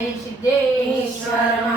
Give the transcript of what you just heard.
gente deixa.